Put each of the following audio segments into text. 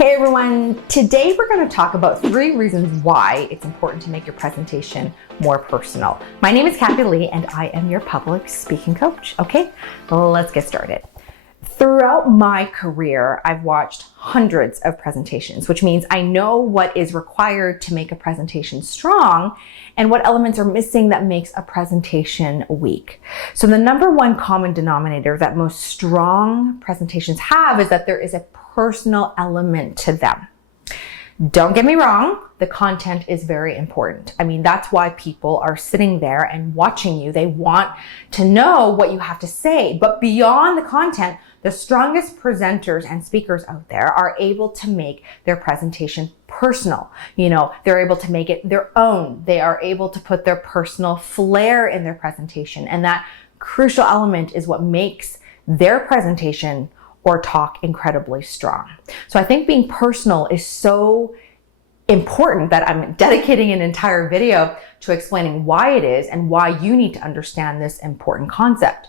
Hey everyone, today we're going to talk about 3 reasons why it's important to make your presentation more personal. My name is Kathy Lee and I am your public speaking coach. Okay, let's get started. Throughout my career, I've watched hundreds of presentations, which means I know what is required to make a presentation strong and what elements are missing that makes a presentation weak. So the number one common denominator that most strong presentations have is that there is a personal element to them. Don't get me wrong, the content is very important. I mean, that's why people are sitting there and watching you. They want to know what you have to say. But beyond the content, the strongest presenters and speakers out there are able to make their presentation personal. They're able to make it their own. They are able to put their personal flair in their presentation. And that crucial element is what makes their presentation or talk incredibly strong. So I think being personal is so important that I'm dedicating an entire video to explaining why it is and why you need to understand this important concept.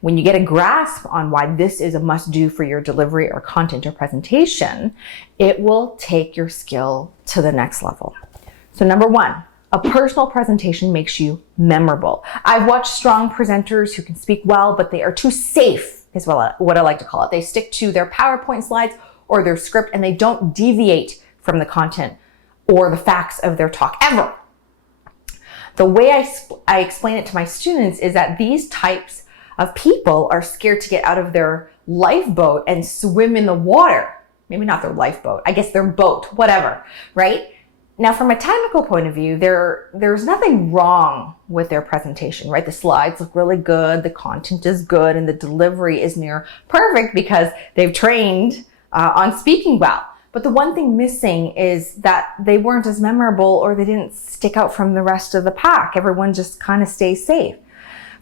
When you get a grasp on why this is a must-do for your delivery or content or presentation, it will take your skill to the next level. So number 1, a personal presentation makes you memorable. I've watched strong presenters who can speak well, but they are too safe, is what I like to call it. They stick to their PowerPoint slides or their script and they don't deviate from the content or the facts of their talk ever. The way I explain it to my students is that these types of people are scared to get out of their lifeboat and swim in the water. Maybe not their lifeboat, I guess their boat, whatever, right? Now, from a technical point of view, there's nothing wrong with their presentation, right? The slides look really good, the content is good, and the delivery is near perfect because they've trained on speaking well. But the one thing missing is that they weren't as memorable or they didn't stick out from the rest of the pack. Everyone just kind of stays safe.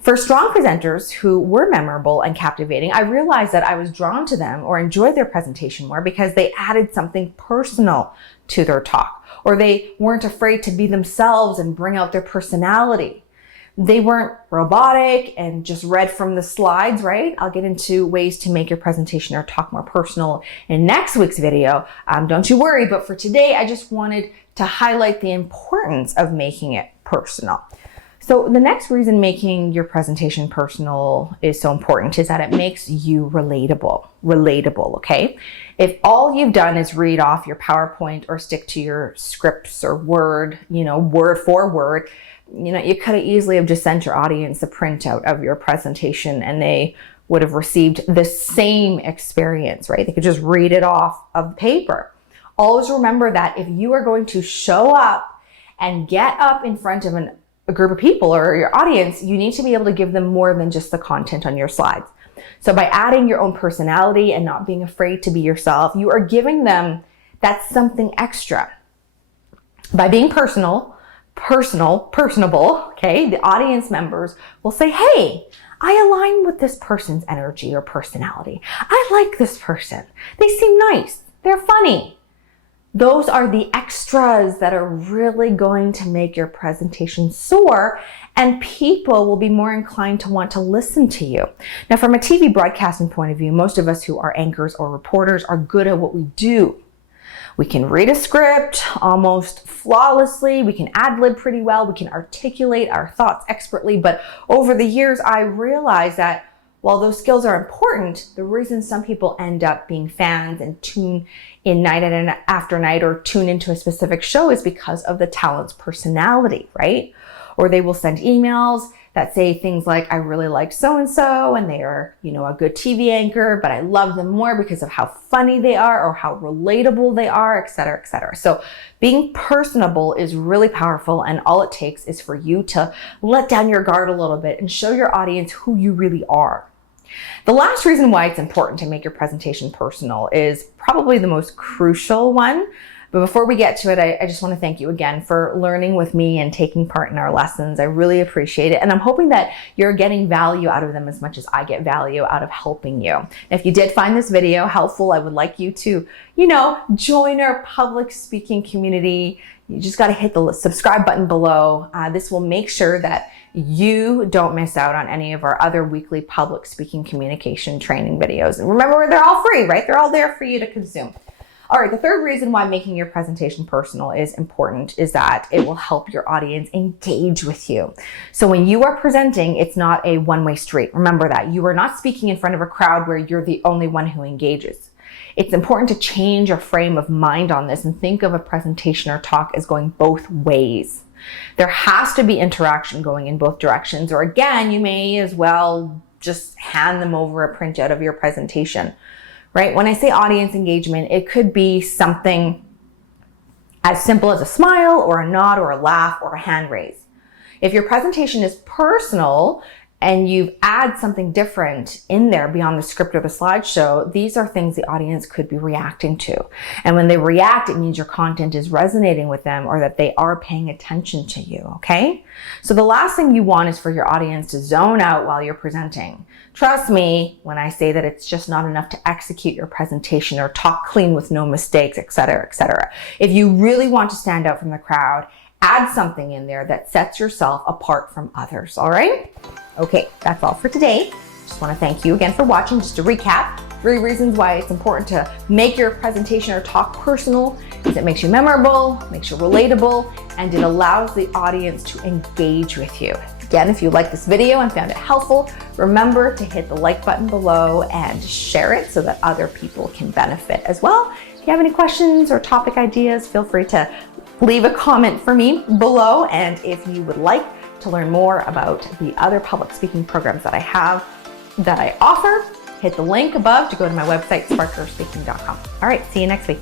For strong presenters who were memorable and captivating, I realized that I was drawn to them or enjoyed their presentation more because they added something personal to their talk, or they weren't afraid to be themselves and bring out their personality. They weren't robotic and just read from the slides, right? I'll get into ways to make your presentation or talk more personal in next week's video. Don't you worry, but for today, I just wanted to highlight the importance of making it personal. So the next reason making your presentation personal is so important is that it makes you relatable, okay? If all you've done is read off your PowerPoint or stick to your scripts or word for word, you could have easily have just sent your audience a printout of your presentation and they would have received the same experience, right? They could just read it off of paper. Always remember that if you are going to show up and get up in front of a group of people or your audience, you need to be able to give them more than just the content on your slides. So by adding your own personality and not being afraid to be yourself, you are giving them something extra. By being personable, okay, the audience members will say, hey, I align with this person's energy or personality. I like this person. They seem nice. They're funny. Those are the extras that are really going to make your presentation soar, and people will be more inclined to want to listen to you. Now, from a TV broadcasting point of view, most of us who are anchors or reporters are good at what we do. We can read a script almost flawlessly. We can ad-lib pretty well. We can articulate our thoughts expertly. But over the years, I realized that while those skills are important, the reason some people end up being fans and tune in night after night or tune into a specific show is because of the talent's personality, right? Or they will send emails that say things like, I really like so-and-so and they are, a good TV anchor, but I love them more because of how funny they are or how relatable they are, et cetera, et cetera. So being personable is really powerful, and all it takes is for you to let down your guard a little bit and show your audience who you really are. The last reason why it's important to make your presentation personal is probably the most crucial one. But before we get to it, I just want to thank you again for learning with me and taking part in our lessons. I really appreciate it. And I'm hoping that you're getting value out of them as much as I get value out of helping you. If you did find this video helpful, I would like you to, join our public speaking community. You just got to hit the subscribe button below. This will make sure that you don't miss out on any of our other weekly public speaking communication training videos. And remember, they're all free, right? They're all there for you to consume. All right, the third reason why making your presentation personal is important is that it will help your audience engage with you. So when you are presenting, it's not a one-way street. Remember that. You are not speaking in front of a crowd where you're the only one who engages. It's important to change your frame of mind on this and think of a presentation or talk as going both ways. There has to be interaction going in both directions, or again, you may as well just hand them over a printout of your presentation, right? When I say audience engagement, it could be something as simple as a smile or a nod or a laugh or a hand raise. If your presentation is personal and you add something different in there beyond the script or the slideshow, these are things the audience could be reacting to. And when they react, it means your content is resonating with them or that they are paying attention to you, okay? So the last thing you want is for your audience to zone out while you're presenting. Trust me when I say that it's just not enough to execute your presentation or talk clean with no mistakes, etc., etc. If you really want to stand out from the crowd, add something in there that sets yourself apart from others, all right? Okay, that's all for today. Just want to thank you again for watching. Just to recap, 3 reasons why it's important to make your presentation or talk personal is it makes you memorable, makes you relatable, and it allows the audience to engage with you. Again, if you like this video and found it helpful, remember to hit the like button below and share it so that other people can benefit as well. If you have any questions or topic ideas, feel free to leave a comment for me below. And if you would like to learn more about the other public speaking programs that I offer, hit the link above to go to my website, sparkerspeaking.com. All right, see you next week.